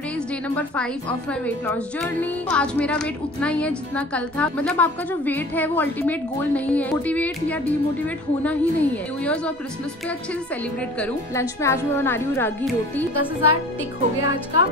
Today is day number 5 of my weight loss journey. तो आज मेरा वेट उतना ही है जितना कल था। मतलब आपका जो वेट है वो अल्टीमेट गोल नहीं है, मोटिवेट या डीमोटिवेट होना ही नहीं है। न्यू ईयर्स और क्रिसमस पे अच्छे से सेलिब्रेट करूँ। लंच में आज मैं बना रही हूँ रागी रोटी। 10,000 टिक हो गया आज का।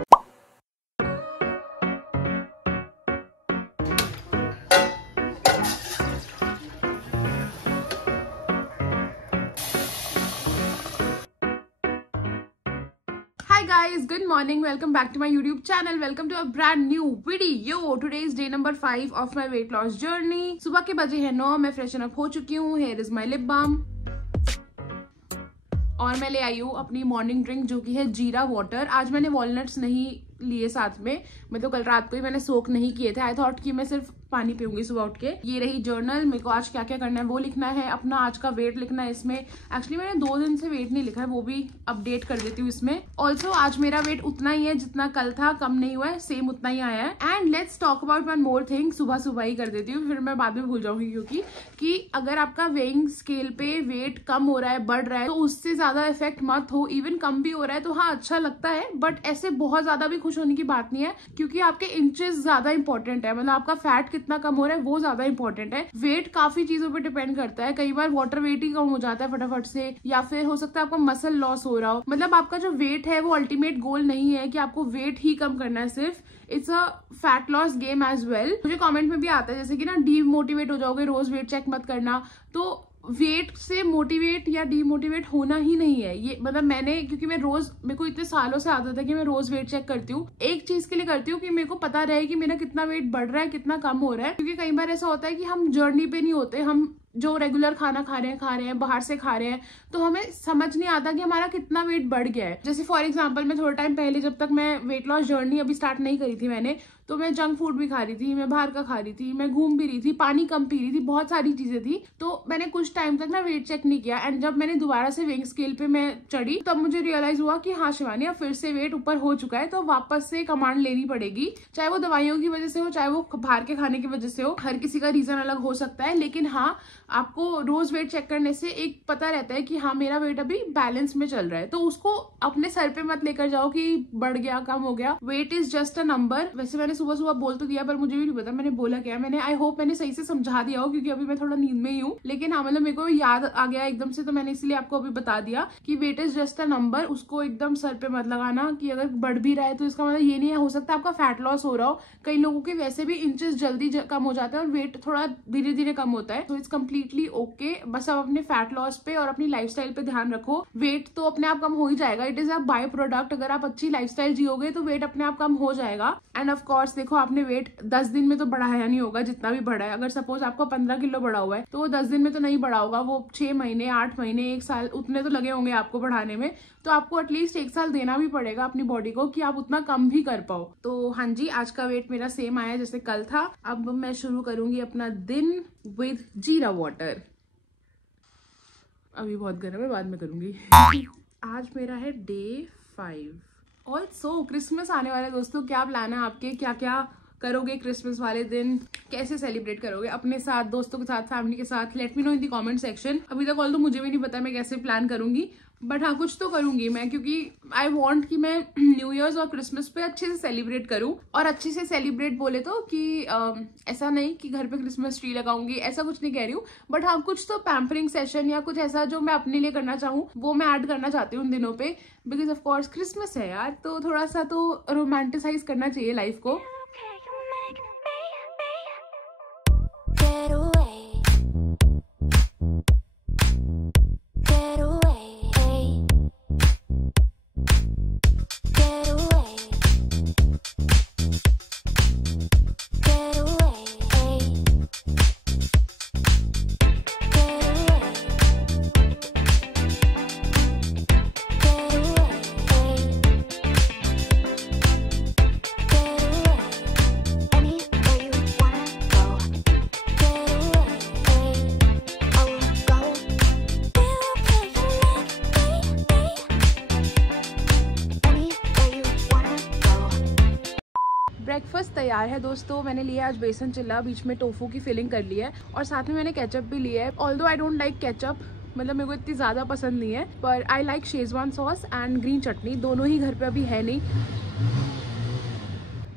Hi guys, good morning. Welcome back to my YouTube channel. Welcome to a brand new video. Today is day number 5 of my weight loss journey. सुबह के बजे है 9, मैं फ्रेशन अप हो चुकी हूँ। Here is my lip balm. और मैं ले आई हूँ अपनी मॉर्निंग ड्रिंक जो कि है जीरा वाटर। आज मैंने वॉलनट्स नहीं लिए साथ में, मतलब कल रात को ही मैंने सोक नहीं किए थे। आई थॉट कि मैं सिर्फ पानी पीऊंगी सुबह उठ के। ये रही जर्नल, मेरे को आज क्या क्या करना है वो लिखना है, अपना आज का वेट लिखना है इसमें। एक्चुअली मैंने 2 दिन से वेट नहीं लिखा है, वो भी अपडेट कर देती हूँ इसमें। ऑल्सो आज मेरा वेट उतना ही है जितना कल था, कम नहीं हुआ है, सेम उतना ही आया है। And let's talk about one more thing. सुबह सुबह ही कर देती हूँ, फिर मैं बाद में भूल जाऊंगी, क्योंकि अगर आपका वेइंग स्केल पे वेट कम हो रहा है, बढ़ रहा है, तो उससे ज्यादा इफेक्ट मत हो। इवन कम भी हो रहा है तो हाँ अच्छा लगता है, बट ऐसे बहुत ज्यादा भी खुश होने की बात नहीं है, क्योंकि आपके इंचेस ज्यादा इंपॉर्टेंट है। मतलब आपका फैट कितना कम हो रहा है वो ज्यादा इंपॉर्टेंट है। वेट काफी चीजों पे डिपेंड करता है। कई बार वाटर वेट ही कम हो जाता है फटाफट से, या फिर हो सकता है आपका मसल लॉस हो रहा हो। मतलब आपका जो वेट है वो अल्टीमेट गोल नहीं है कि आपको वेट ही कम करना है सिर्फ। It's a fat loss game as well. मुझे कमेंट में भी आता है जैसे कि ना डीमोटिवेट हो जाओगे, रोज वेट चेक मत करना। तो वेट से मोटिवेट या डीमोटिवेट होना ही नहीं है ये। मतलब क्योंकि मैं रोज, मेरे को इतने सालों से आदत है कि मैं रोज वेट चेक करती हूँ। एक चीज के लिए करती हूँ कि मेरे को पता रहे कि मेरा कितना वेट बढ़ रहा है, कितना कम हो रहा है। क्योंकि कई बार ऐसा होता है कि हम जर्नी पे नहीं होते, हम जो रेगुलर खाना खा रहे हैं, बाहर से खा रहे हैं, तो हमें समझ नहीं आता कि हमारा कितना वेट बढ़ गया है। जैसे फॉर एग्जांपल मैं थोड़ा टाइम पहले, जब तक मैं वेट लॉस जर्नी अभी स्टार्ट नहीं करी थी मैंने, तो मैं जंक फूड भी खा रही थी, मैं बाहर का खा रही थी, मैं घूम भी रही थी, पानी कम पी रही थी, बहुत सारी चीजें थी। तो मैंने कुछ टाइम तक ना वेट चेक नहीं किया। एंड जब मैंने दोबारा से वेइंग स्केल पे मैं चढ़ी, तब मुझे रियलाइज हुआ कि हाँ शिवानी, अब फिर से वेट ऊपर हो चुका है, तो वापस से कमांड लेनी पड़ेगी। चाहे वो दवाइयों की वजह से हो, चाहे वो बाहर के खाने की वजह से हो, हर किसी का रीजन अलग हो सकता है। लेकिन हाँ, आपको रोज वेट चेक करने से एक पता रहता है कि हाँ मेरा वेट अभी बैलेंस में चल रहा है। तो उसको अपने सर पे मत लेकर जाओ कि बढ़ गया, कम हो गया। Weight is just a number. वैसे मैंने सुबह सुबह बोल तो दिया, पर मुझे भी नहीं पता मैंने बोला क्या। मैंने आई होप मैंने सही से समझा दिया हो, क्योंकि अभी मैं थोड़ा नींद में ही हूँ। लेकिन हाँ, मतलब मेरे को याद आ गया एकदम से, तो मैंने इसलिए आपको अभी बता दिया कि weight is just a number. उसको एकदम सर पे मत लगाना कि अगर बढ़ भी रहा है तो इसका मतलब ये नहीं है, हो सकता है आपका फैट लॉस हो रहा हो। कई लोगों के वैसे भी इंचेस जल्दी कम हो जाता है और वेट थोड़ा धीरे धीरे कम होता है। तो इट्स कम्प्लीटली ओके। बस आप अपने फैट लॉस पे और अपनी लाइफस्टाइल पे ध्यान रखो। वेट तो अपने आप कम हो ही जाएगा। It is a by product. अगर आप अच्छी लाइफस्टाइल जियोगे तो वेट अपने आप कम हो जाएगा। एंड ऑफ कोर्स देखो, आपने वेट 10 दिन में तो बढ़ाया नहीं होगा जितना भी बढ़ा है। अगर सपोज आपको 15 किलो बढ़ा हुआ है तो वो 10 दिन में तो नहीं बढ़ा होगा, वो 6 महीने, 8 महीने, 1 साल उतने तो लगे होंगे आपको बढ़ाने में। तो आपको एटलीस्ट 1 साल देना भी पड़ेगा अपनी बॉडी को कि आप उतना कम भी कर पाओ। तो हाँ जी, आज का वेट मेरा सेम आया जैसे कल था। अब मैं शुरू करूंगी अपना दिन विद जीरा वाटर। अभी बहुत गर्म है, बाद में करूंगी। आज मेरा है डे 5। ऑल्सो क्रिसमस आने वाला है दोस्तों। क्या प्लान है आपके? क्या क्या करोगे क्रिसमस वाले दिन? कैसे सेलिब्रेट करोगे अपने साथ, दोस्तों के साथ, फैमिली के साथ? लेट मी नो इन दी कमेंट सेक्शन। अभी तक ऑल तो मुझे भी नहीं पता मैं कैसे प्लान करूंगी, बट हाँ कुछ तो करूंगी मैं, क्योंकि आई वॉन्ट कि मैं न्यू ईयर्स और क्रिसमस पे अच्छे से सेलिब्रेट करूं। और अच्छे से सेलिब्रेट बोले तो कि ऐसा नहीं कि घर पे क्रिसमस ट्री लगाऊंगी, ऐसा कुछ नहीं कह रही हूँ। बट हाँ, कुछ तो पैम्परिंग सेशन या कुछ ऐसा जो मैं अपने लिए करना चाहूँ वो मैं ऐड करना चाहती हूँ उन दिनों पे। बिकॉज ऑफ कोर्स क्रिसमस है यार, तो थोड़ा सा तो रोमांटिसाइज करना चाहिए लाइफ को। ब्रेकफास्ट तैयार है दोस्तों। मैंने लिया आज बेसन चिल्ला, बीच में टोफू की फिलिंग कर ली है, और साथ में मैंने केचप भी लिया है। Although I don't like ketchup, मतलब मेरे को इतनी ज़्यादा पसंद नहीं है, पर I like Schezwan sauce and green chutney. दोनों ही घर पे अभी है नहीं,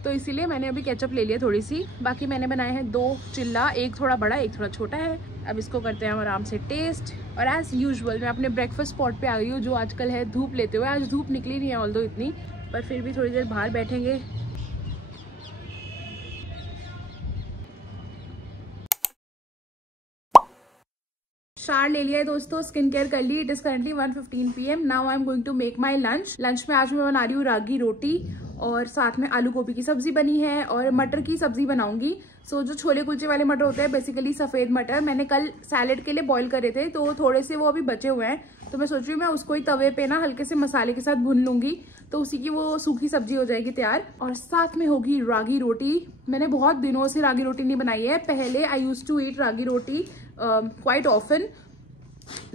तो इसीलिए मैंने अभी केचप ले लिया थोड़ी सी। बाकी मैंने बनाए हैं 2 चिल्ला, एक थोड़ा बड़ा एक थोड़ा छोटा है। अब इसको करते हैं हम आराम से टेस्ट। और एज यूजुअल मैं अपने ब्रेकफास्ट स्पॉट पे आ गई हूँ, जो आजकल है धूप लेते हुए। आज धूप निकली नहीं है ऑल्दो इतनी, पर फिर भी थोड़ी देर बाहर बैठेंगे। शार ले लिया है दोस्तों, स्किन केयर कर ली। It is currently 1:15 PM। Now I am going to make my lunch. Lunch में आज मैं बना रही हूँ रागी रोटी और साथ में आलू गोभी की सब्जी बनी है और मटर की सब्जी बनाऊंगी। सो जो छोले कुलचे वाले मटर होते हैं, बेसिकली सफेद मटर, मैंने कल सैलेड के लिए बॉईल करे थे, तो थोड़े से वो अभी बचे हुए हैं। तो मैं सोच रही हूँ मैं उसको ही तवे पे ना हल्के से मसाले के साथ भून लूंगी, तो उसी की वो सूखी सब्जी हो जाएगी तैयार। और साथ में होगी रागी रोटी। मैंने बहुत दिनों से रागी रोटी नहीं बनाई है। पहले I use to eat ragi roti quite often.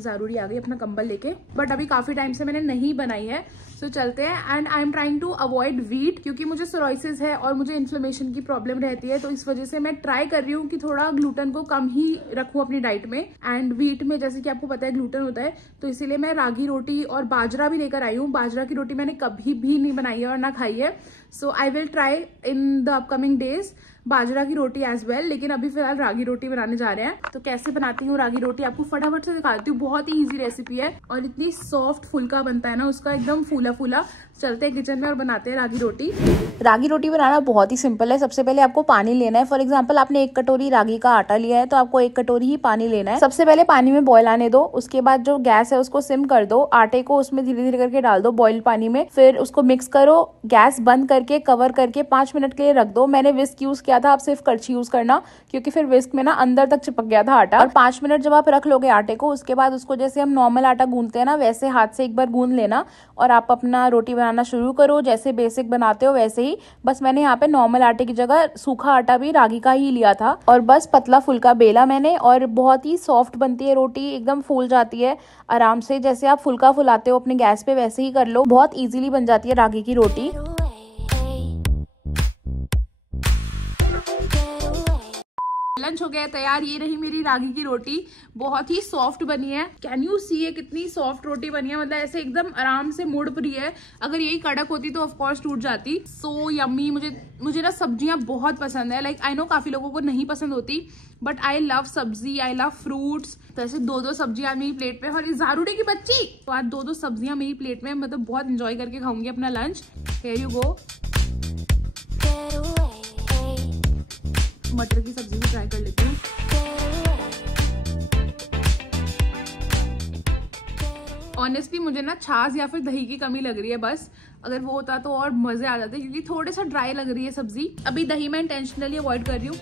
ज़रूरी आ गई अपना कंबल लेके, बट अभी काफ़ी टाइम से मैंने नहीं बनाई है। सो चलते हैं। And I am trying to avoid wheat, क्योंकि मुझे सोराइसिस है और मुझे इन्फ्लेमेशन की प्रॉब्लम रहती है, तो इस वजह से मैं ट्राई कर रही हूँ कि थोड़ा ग्लूटेन को कम ही रखूँ अपनी डाइट में। एंड वीट में जैसे कि आपको पता है ग्लूटेन होता है, तो इसीलिए मैं रागी रोटी और बाजरा भी लेकर आई हूँ। बाजरा की रोटी मैंने कभी भी नहीं बनाई है और ना खाई है। So I will try in the upcoming days बाजरा की रोटी एज वेल, लेकिन अभी फिलहाल रागी रोटी बनाने जा रहे हैं। तो कैसे बनाती हूँ रागी रोटी आपको फटाफट से दिखाती हूँ। बहुत ही इजी रेसिपी है और इतनी सॉफ्ट फुल्का बनता है ना उसका, एकदम फूला फूला। चलते हैं किचन में और बनाते हैं रागी रोटी। रागी रोटी बनाना बहुत ही सिंपल है। सबसे पहले आपको पानी लेना है। फॉर एग्जांपल आपने 1 कटोरी रागी का आटा लिया है, तो आपको 1 कटोरी ही पानी लेना है। सबसे पहले पानी में बॉईल आने दो, उसके बाद जो गैस है उसको सिम कर दो, आटे को उसमें धीरे धीरे करके डाल दो बॉइल्ड पानी में, फिर उसको मिक्स करो, गैस बंद करके कवर करके 5 मिनट के लिए रख दो। मैंने विस्क यूज किया था, आप सिर्फ करछी यूज करना, क्योंकि फिर विस्क में ना अंदर तक चिपक गया था आटा। और 5 मिनट जब आप रख लोगे आटे को, उसके बाद उसको जैसे हम नॉर्मल आटा गूंथते हैं ना, वैसे हाथ से एक बार गूंथ लेना और आप अपना रोटी बनाना शुरू करो। जैसे बेसिक बनाते हो वैसे ही, बस मैंने यहाँ पे नॉर्मल आटे की जगह सूखा आटा भी रागी का ही लिया था और बस पतला फुल्का बेला मैंने। और बहुत ही सॉफ्ट बनती है रोटी, एकदम फूल जाती है आराम से। जैसे आप फुल्का फुलाते हो अपने गैस पे, वैसे ही कर लो, बहुत इजीली बन जाती है रागी की रोटी। लंच हो गया है तैयार। ये रही मेरी रागी की रोटी, बहुत ही सॉफ्ट बनी है। कैन यू सी ये कितनी सॉफ्ट रोटी बनी है, मतलब ऐसे एकदम आराम से मुड़ रही है। अगर यही कड़क होती तो ऑफ कोर्स टूट जाती। So yummy. मुझे ना सब्जियां बहुत पसंद है। लाइक आई नो काफी लोगों को नहीं पसंद होती, बट आई लव सब्जी, आई लव फ्रूट्स। तो ऐसे 2-2 सब्जियां मेरी प्लेट में, और इस ज़ारूरी की बच्ची तो आज 2-2 सब्जियां मेरी प्लेट में, मतलब बहुत इंजॉय करके खाऊंगी अपना लंच। Here you go. मटर की सब्जी भी ट्राई कर लेती हूँ। ऑनेस्टली मुझे ना छाछ या फिर दही की कमी लग रही है बस। अगर वो होता तो और मजे आ जाते, क्योंकि थोड़े सा ड्राई लग रही है सब्जी। अभी दही मैं इंटेंशनली अवॉइड कर रही हूँ।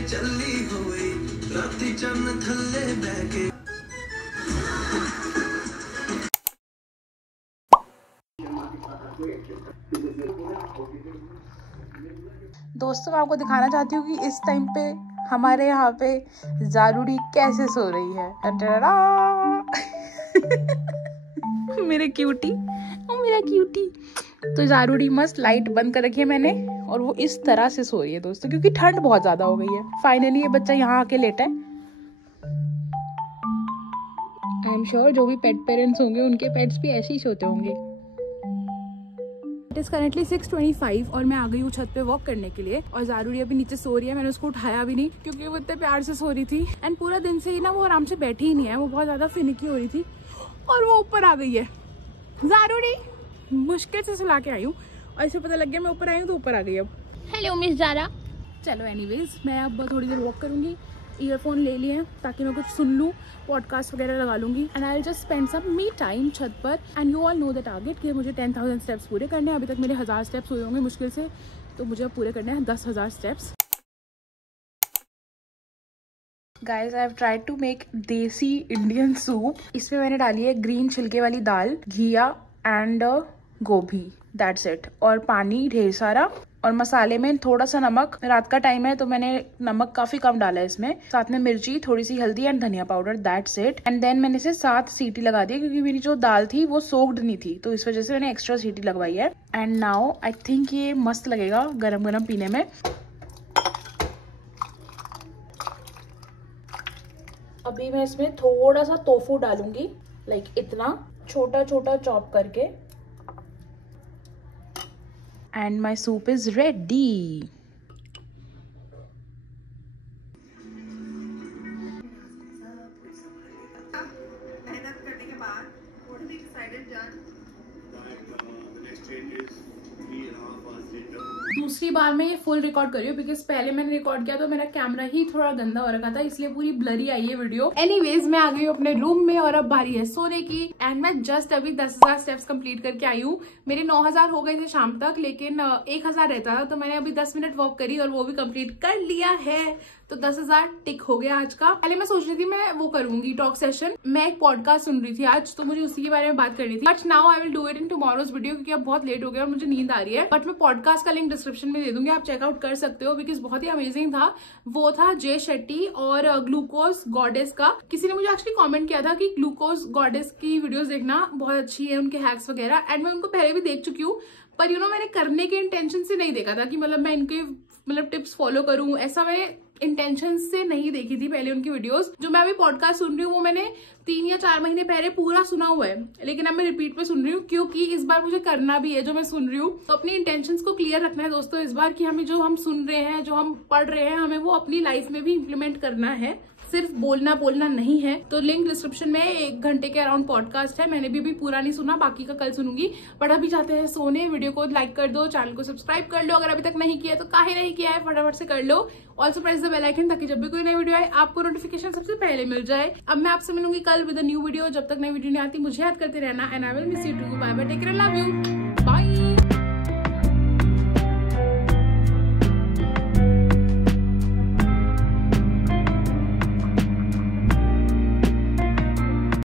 चली हुई राती चन्न थल्ले बैके। दोस्तों मैं आपको दिखाना चाहती हूँ कि इस टाइम पे हमारे यहाँ पे ज़ारूरी कैसे सो रही है। मेरे क्यूटी, ओ मेरा क्यूटी। तो ज़ारूरी मस्त लाइट बंद कर रखी है मैंने, और वो इस तरह से सो रही है दोस्तों, क्योंकि ठंड बहुत ज्यादा हो गई है। फाइनली ये बच्चा यहाँ आके लेटा है। आई एम श्योर जो भी पेट पेरेंट्स होंगे उनके पेट्स भी ऐसे ही सोते होंगे। इट इज करेंटली 6:25 और मैं आ गई हूँ छत पे वॉक करने के लिए। और ज़ारूरी अभी नीचे सो रही है, मैंने उसको उठाया भी नहीं क्योंकि वो इतने प्यार से सो रही थी। एंड पूरा दिन से ही ना वो आराम से बैठी ही नहीं है, वो बहुत ज्यादा फिनिकी हो रही थी और वो ऊपर आ गई है। ज़ारूरी मुश्किल से सुला के आई हूँ और इसे पता लग गया मैं ऊपर आई हूँ, तो ऊपर आ गई। अब हेलो मिस ज़ारा। चलो एनीवेज मैं अब थोड़ी देर वॉक करूँगी। ईयरफोन ले लिए हैं ताकि मैं कुछ सुन लूँ, पॉडकास्ट वगैरह लगा लूँगी। And I will just spend some me time छत पर। And you all know the target कि मुझे 10,000 स्टेप्स पूरे करने हैं। अभी तक मेरे 1000 स्टेप्स हुए होंगे मुश्किल से, तो मुझे अब पूरे करने हैं 10,000 steps. Guys I have tried to make desi Indian soup. इसमें मैंने डाली है ग्रीन छिलके वाली दाल, घिया एंड गोभी, दैट्स इट। और पानी ढेर सारा। और मसाले में थोड़ा सा नमक, रात का टाइम है तो मैंने नमक काफी कम डाला है इसमें, साथ में मिर्ची, थोड़ी सी हल्दी एंड धनिया powder, that's it. And then मैंने इसे 7 सीटी लगा दी क्योंकि मेरी जो दाल थी वो सोक्ड नहीं थी, तो इस वजह से मैंने एक्स्ट्रा सीटी लगवाई है। एंड नाउ आई थिंक ये मस्त लगेगा गरम गरम पीने में। अभी मैं इसमें थोड़ा सा टोफू डालूंगी, लाइक इतना छोटा छोटा चॉप करके। And my soup is ready. दूसरी बार मैं ये फुल रिकॉर्ड कर रही हूँ बिकॉज पहले मैंने रिकॉर्ड किया तो मेरा कैमरा ही थोड़ा गंदा हो रखा था, इसलिए पूरी ब्लरी आई है वीडियो। एनीवेज मैं आ गई हूँ अपने रूम में और अब बारी है सोने की। एंड मैं जस्ट अभी 10,000 स्टेप्स कंप्लीट करके आई हूँ। मेरे 9,000 हो गए थे शाम तक, लेकिन 1,000 रहता था तो मैंने अभी 10 मिनट वॉक करी और वो भी कंप्लीट कर लिया है, तो 10,000 टिक हो गया आज का। पहले मैं सोच रही थी मैं वो करूंगी टॉक सेशन, मैं एक पॉडकास्ट सुन रही थी आज, तो मुझे उसी के बारे में बात करनी थी। But now I will do it in tomorrow's video क्योंकि अब बहुत लेट हो गया और मुझे नींद आ रही है। बट मैं पॉडकास्ट का लिंक डिस्क्रिप्शन में दे दूंगी, आप चेकआउट कर सकते हो बिकॉज बहुत ही अमेजिंग था। वो था जय शेट्टी और ग्लूकोज गॉडेस का। किसी ने मुझे एक्चुअली कॉमेंट किया था कि ग्लूकोज गॉडेस की वीडियोज देखना बहुत अच्छी है, उनके हैक्स वगैरह, एंड मैं उनको पहले भी देख चुकी हूँ, पर मैंने करने के इंटेंशन से नहीं देखा था कि मतलब मैं इनके टिप्स फॉलो करूं, ऐसा मैं इंटेंशन से नहीं देखी थी पहले उनकी वीडियोस। जो मैं अभी पॉडकास्ट सुन रही हूँ वो मैंने 3 या 4 महीने पहले पूरा सुना हुआ है, लेकिन अब मैं रिपीट पे सुन रही हूँ क्योंकि इस बार मुझे करना भी है जो मैं सुन रही हूँ। तो अपनी इंटेंशंस को क्लियर रखना है दोस्तों इस बार, कि हमें जो हम सुन रहे हैं, जो हम पढ़ रहे हैं, हमें वो अपनी लाइफ में भी इम्प्लीमेंट करना है, सिर्फ बोलना नहीं है। तो लिंक डिस्क्रिप्शन में 1 घंटे के अराउंड पॉडकास्ट है, मैंने भी पूरा नहीं सुना, बाकी का कल सुनूंगी। बट अभी जाते हैं सोने। वीडियो को लाइक कर दो, चैनल को सब्सक्राइब कर लो अगर अभी तक नहीं किया है, तो काहे नहीं किया है फटाफट से कर लो। Also press the bell icon ताकि जब भी कोई नई वीडियो आए आपको नोटिफिकेशन सबसे पहले मिल जाए। अब मैं आपसे मिलूंगी कल विद अ न्यू वीडियो। जब तक नई वीडियो नहीं आती मुझे याद करते रहना, and I will miss you too. Bye bye, take care, love you, bye.